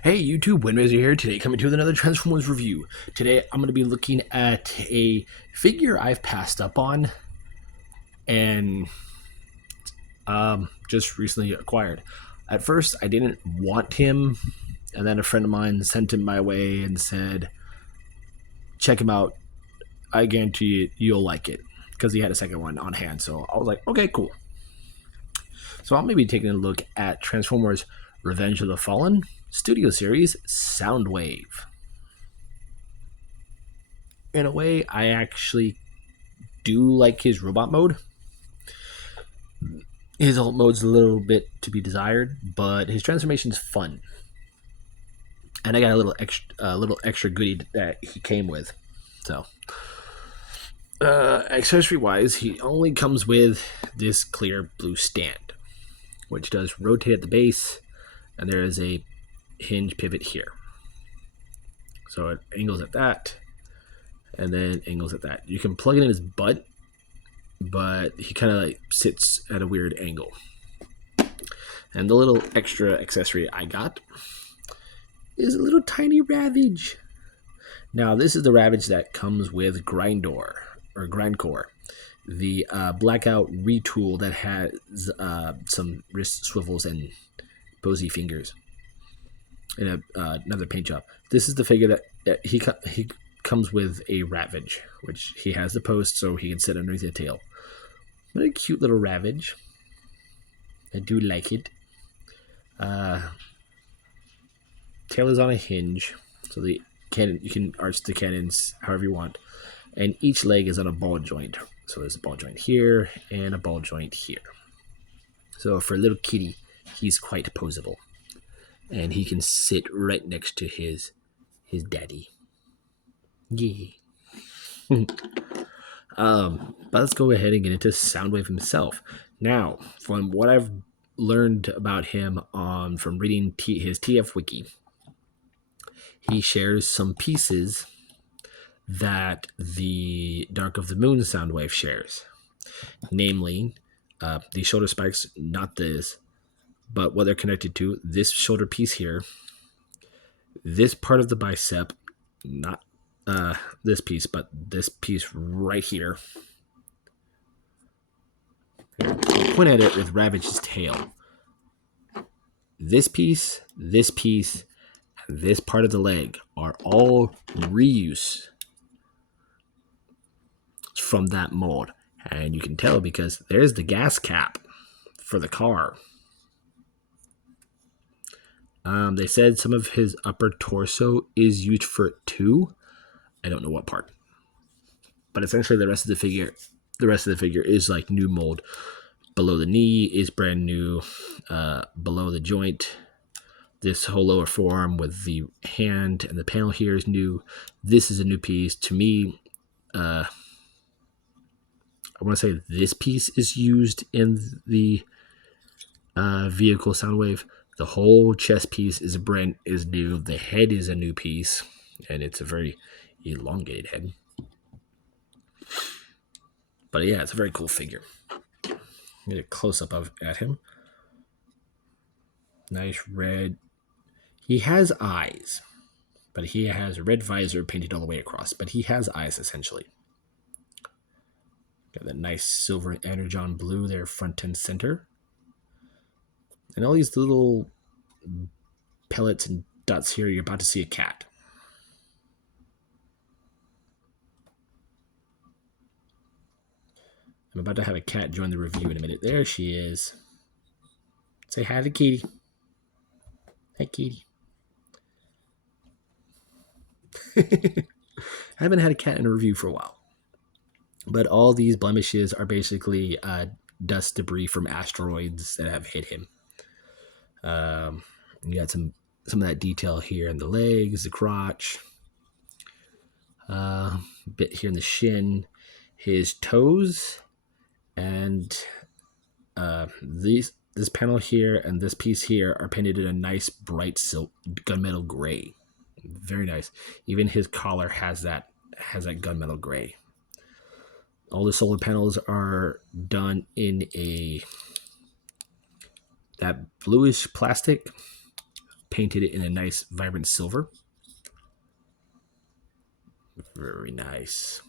Hey YouTube, Windmazer here. Today coming to you with another Transformers review. Today I'm going to be looking at a figure I've passed up on and just recently acquired. At first I didn't want him, and then a friend of mine sent him my way and said, check him out, I guarantee you'll like it, because he had a second one on hand. So I was like, okay, cool. So I'm going to be taking a look at Transformers Revenge of the Fallen Studio Series Soundwave. In a way, I actually do like his robot mode. His alt mode's a little bit to be desired, but his transformation's fun. And I got a little extra goodie that he came with. So, accessory wise, he only comes with this clear blue stand, which does rotate at the base, and there is a hinge pivot here. So it angles at that, and then angles at that. You can plug it in his butt, but he kind of like sits at a weird angle. And the little extra accessory I got is a little tiny Ravage. Now this is the Ravage that comes with Grindcore, the blackout retool that has some wrist swivels and posy fingers, and another paint job. This is the figure that he comes with a Ravage, which he has the post so he can sit underneath the tail. What a cute little Ravage. I do like it. Tail is on a hinge, so the cannon, you can arch the cannons however you want, and each leg is on a ball joint. So there's a ball joint here and a ball joint here. So for little kitty, he's quite posable, and he can sit right next to his daddy. Yeah. But let's go ahead and get into Soundwave himself. Now, from what I've learned about him from reading his TF wiki, he shares some pieces that the Dark of the Moon Soundwave shares. Namely, these shoulder spikes, not this, but what they're connected to, this shoulder piece here, this part of the bicep, not this piece, but this piece right here. I'll point at it with Ravage's tail. This piece, and this part of the leg are all reuse from that mold. And you can tell because there's the gas cap for the car. They said some of his upper torso is used for it too. I don't know what part. But essentially the rest of the figure is like new mold. Below the knee is brand new. Below the joint, this whole lower forearm with the hand and the panel here is new. This is a new piece. To me, I want to say this piece is used in the vehicle Soundwave. The whole chest piece is new. The head is a new piece, and it's a very elongated head. But yeah, it's a very cool figure. Get a close-up at him. Nice red. He has eyes, but he has a red visor painted all the way across. But he has eyes, essentially. Got that nice silver energon blue there, front and center. And all these little pellets and dots here, you're about to see a cat. I'm about to have a cat join the review in a minute. There she is. Say hi to Kitty. Hi, Kitty. I haven't had a cat in a review for a while. But all these blemishes are basically dust debris from asteroids that have hit him. You got some of that detail here in the legs, the crotch, a bit here in the shin, his toes, and this panel here and this piece here are painted in a nice bright silk gunmetal gray. Very nice. Even his collar has that gunmetal gray. All the solar panels are done in that bluish plastic painted it in a nice vibrant silver. Very nice.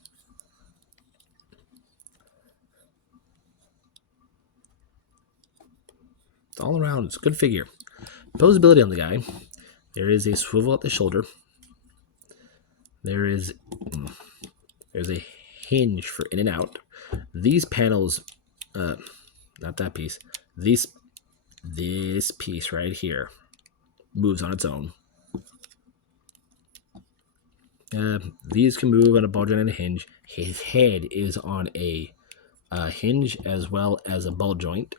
All around, it's a good figure. Posability on the guy. There is a swivel at the shoulder. There's a hinge for in and out. These panels, not that piece. This piece right here moves on its own. These can move on a ball joint and a hinge. His head is on a hinge as well as a ball joint.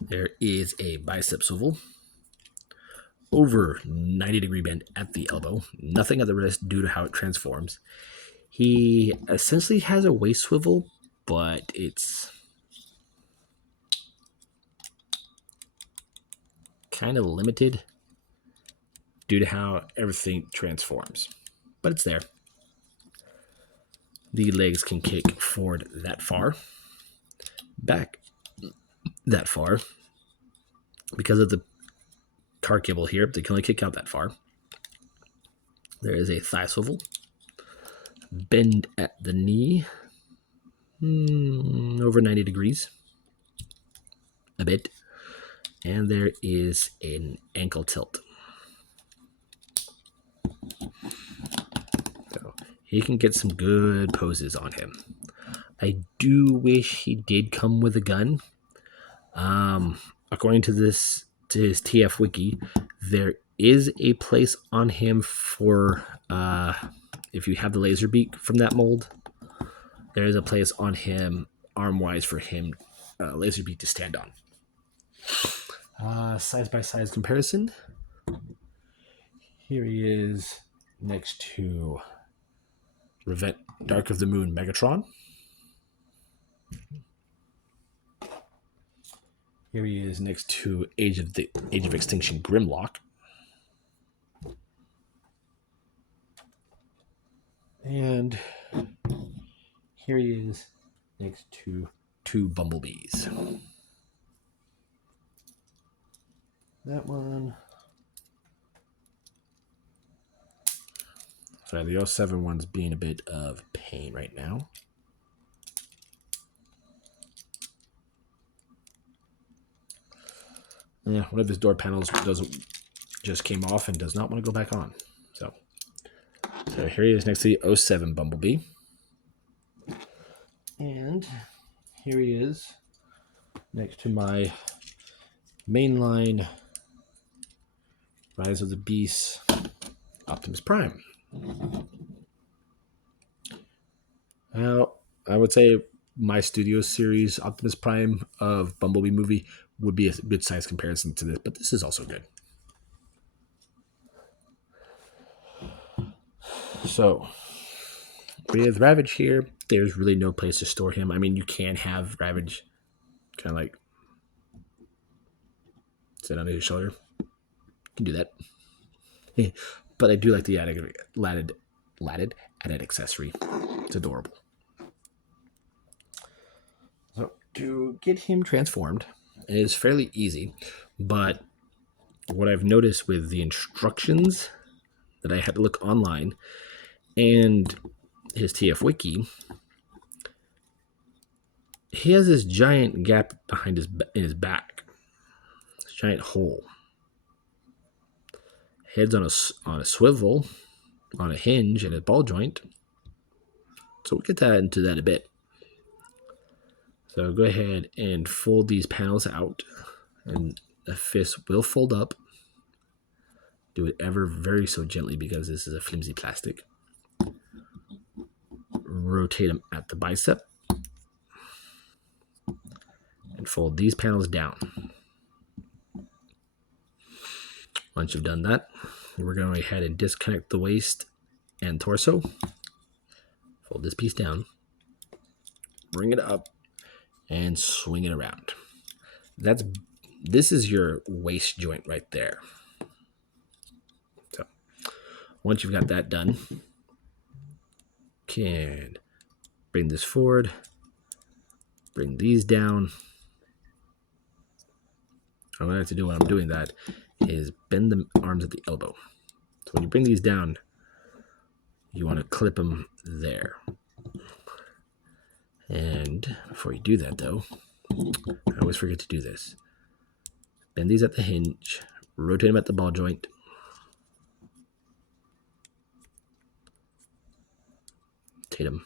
There is a bicep swivel. Over 90-degree bend at the elbow. Nothing at the wrist due to how it transforms. He essentially has a waist swivel, but it's kind of limited due to how everything transforms. But it's there. The legs can kick forward that far, back that far. Because of the car cable here, they can only kick out that far. There is a thigh swivel. Bend at the knee. Over 90 degrees. A bit. And there is an ankle tilt. So he can get some good poses on him. I do wish he did come with a gun. According to his TF wiki, there is a place on him for if you have the laser beak from that mold. There is a place on him arm-wise for him laser beak to stand on. Size by size comparison. Here he is next to Revent Dark of the Moon Megatron. Here he is next to Age of Extinction Grimlock. And here he is next to two Bumblebees. That one. Sorry, the 07 one's being a bit of pain right now. Yeah, one of his door panels just came off and does not want to go back on. So here he is next to the 07 Bumblebee. And here he is next to my mainline Rise of the Beast Optimus Prime. Now, I would say my Studio Series Optimus Prime of Bumblebee movie would be a good size comparison to this, but this is also good. So, with Ravage here, there's really no place to store him. I mean, you can have Ravage kind of like sit on his shoulder. You can do that. But I do like the added accessory. It's adorable. So to get him transformed, it is fairly easy. But what I've noticed with the instructions that I had to look online and his TF wiki, he has this giant gap behind in his back. This giant hole. Head's on a swivel, on a hinge, and a ball joint. So we'll get into that a bit. So go ahead and fold these panels out, and the fist will fold up. Do it ever very so gently because this is a flimsy plastic. Rotate them at the bicep, and fold these panels down. Once you've done that, we're going to go ahead and disconnect the waist and torso. Fold this piece down, bring it up, and swing it around. This is your waist joint right there. So once you've got that done, can bring this forward, bring these down. So what I have to do when I'm doing that is bend the arms at the elbow. So when you bring these down, you want to clip them there. And before you do that, though, I always forget to do this. Bend these at the hinge, rotate them at the ball joint. Rotate them.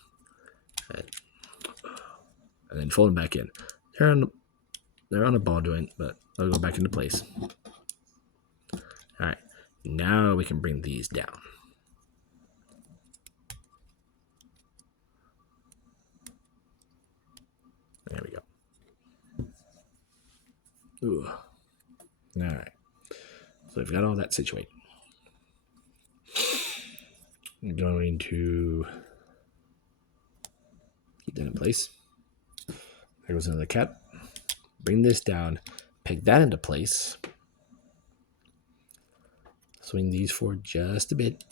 And then fold them back in. They're on a ball joint, but they'll go back into place. All right, now we can bring these down. There we go. Ooh. All right. So we've got all that situated. I'm going to keep that in place. There goes another cap. Bring this down. Peg that into place. Swing these forward just a bit.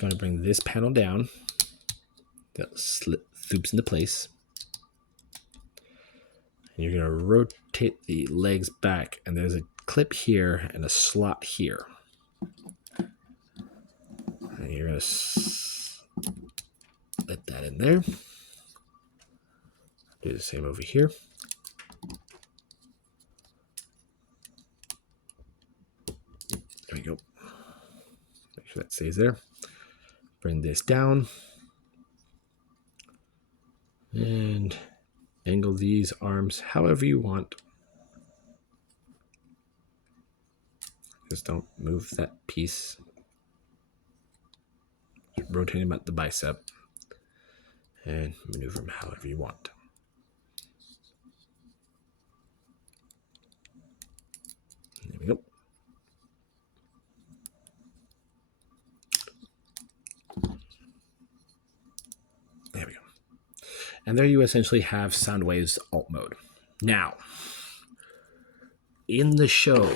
Going to bring this panel down. That sloops into place. And you're going to rotate the legs back. And there's a clip here and a slot here. And you're going to let that in there. Do the same over here. There we go. Make sure that stays there. Bring this down. And angle these arms however you want. Just don't move that piece. Just rotate them at the bicep. And maneuver them however you want. There we go. There we go. And there you essentially have Soundwave's alt mode. Now, in the show,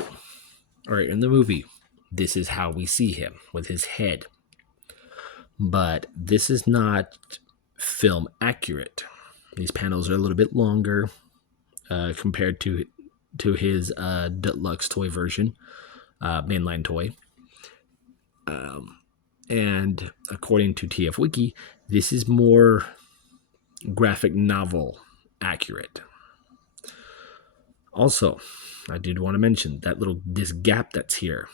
or in the movie, this is how we see him with his head. But this is not film accurate. These panels are a little bit longer compared to his deluxe toy version, mainline toy. And according to TF Wiki, this is more graphic novel accurate. Also, I did want to mention that this gap that's here.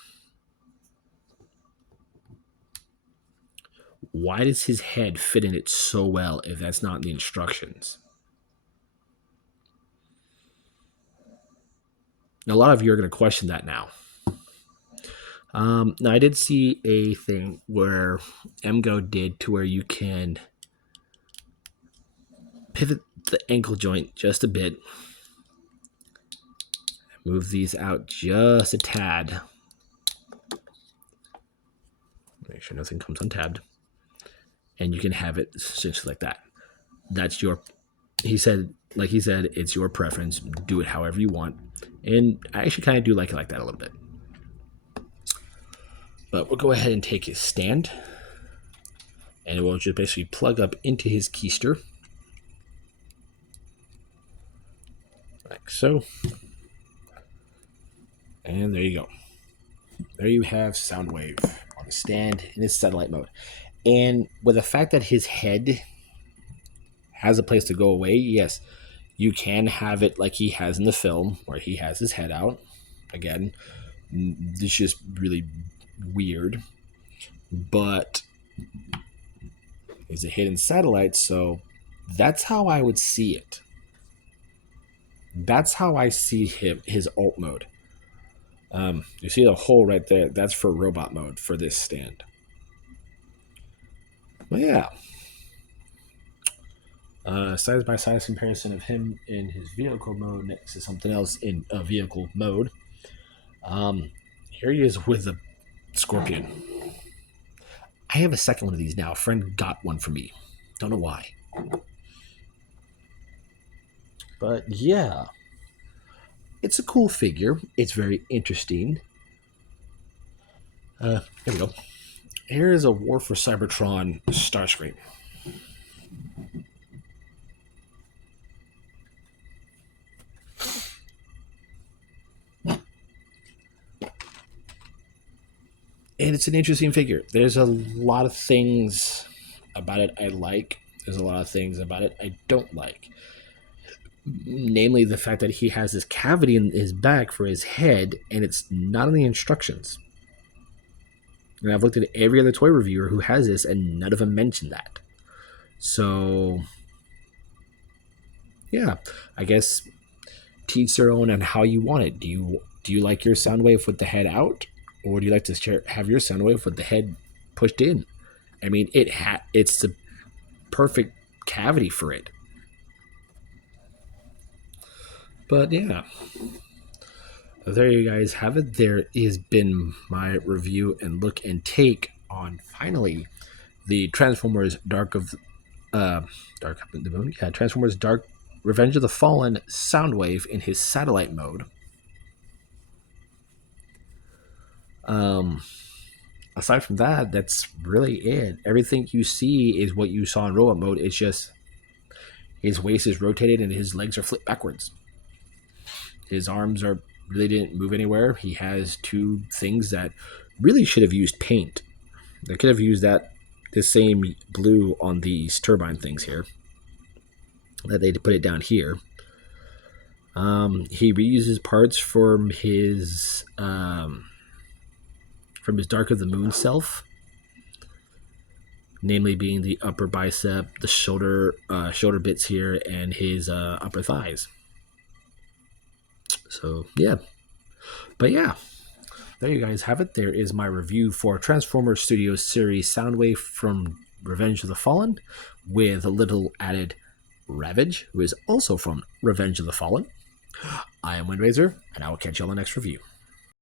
Why does his head fit in it so well if that's not in the instructions? A lot of you are going to question that now. Now, I did see a thing where MGO did to where you can pivot the ankle joint just a bit. Move these out just a tad. Make sure nothing comes untabbed. And you can have it essentially like that. That's he said, it's your preference. Do it however you want. And I actually kind of do like it like that a little bit. But we'll go ahead and take his stand. And we'll just basically plug up into his keister. Like so. And there you go. There you have Soundwave on the stand in his satellite mode. And with the fact that his head has a place to go away, yes, you can have it like he has in the film, where he has his head out. Again, it's just really weird. But he's a hidden satellite, so that's how I would see it. That's how I see his alt mode. You see the hole right there? That's for robot mode for this stand. But yeah. Side-by-side comparison of him in his vehicle mode next to something else in a vehicle mode. Here he is with a Scorpion. I have a second one of these now. A friend got one for me. Don't know why. But yeah. It's a cool figure. It's very interesting. Here we go. Here is a War for Cybertron Starscream. And it's an interesting figure. There's a lot of things about it I like. There's a lot of things about it I don't like. Namely, the fact that he has this cavity in his back for his head, and it's not in the instructions. And I've looked at every other toy reviewer who has this, and none of them mention that. So, yeah, I guess teach their own on how you want it. Do you like your Soundwave with the head out, or do you like to have your Soundwave with the head pushed in? I mean, it's the perfect cavity for it. But yeah, there you guys have it. There has been my review and look and take on finally the Transformers Dark of the Moon. Yeah, Transformers Dark Revenge of the Fallen Soundwave in his satellite mode. Aside from that, that's really it. Everything you see is what you saw in robot mode. It's just his waist is rotated and his legs are flipped backwards. His arms really didn't move anywhere. He has two things that really should have used paint. They could have used the same blue on these turbine things here. That they put it down here. He reuses parts from his Dark of the Moon self, namely being the upper bicep, the shoulder bits here, and his upper thighs. So yeah, but yeah, there you guys have it. There is my review for Transformers Studios series Soundwave from Revenge of the Fallen, with a little added Ravage, who is also from Revenge of the Fallen. I am Windraiser, and I will catch you on the next review.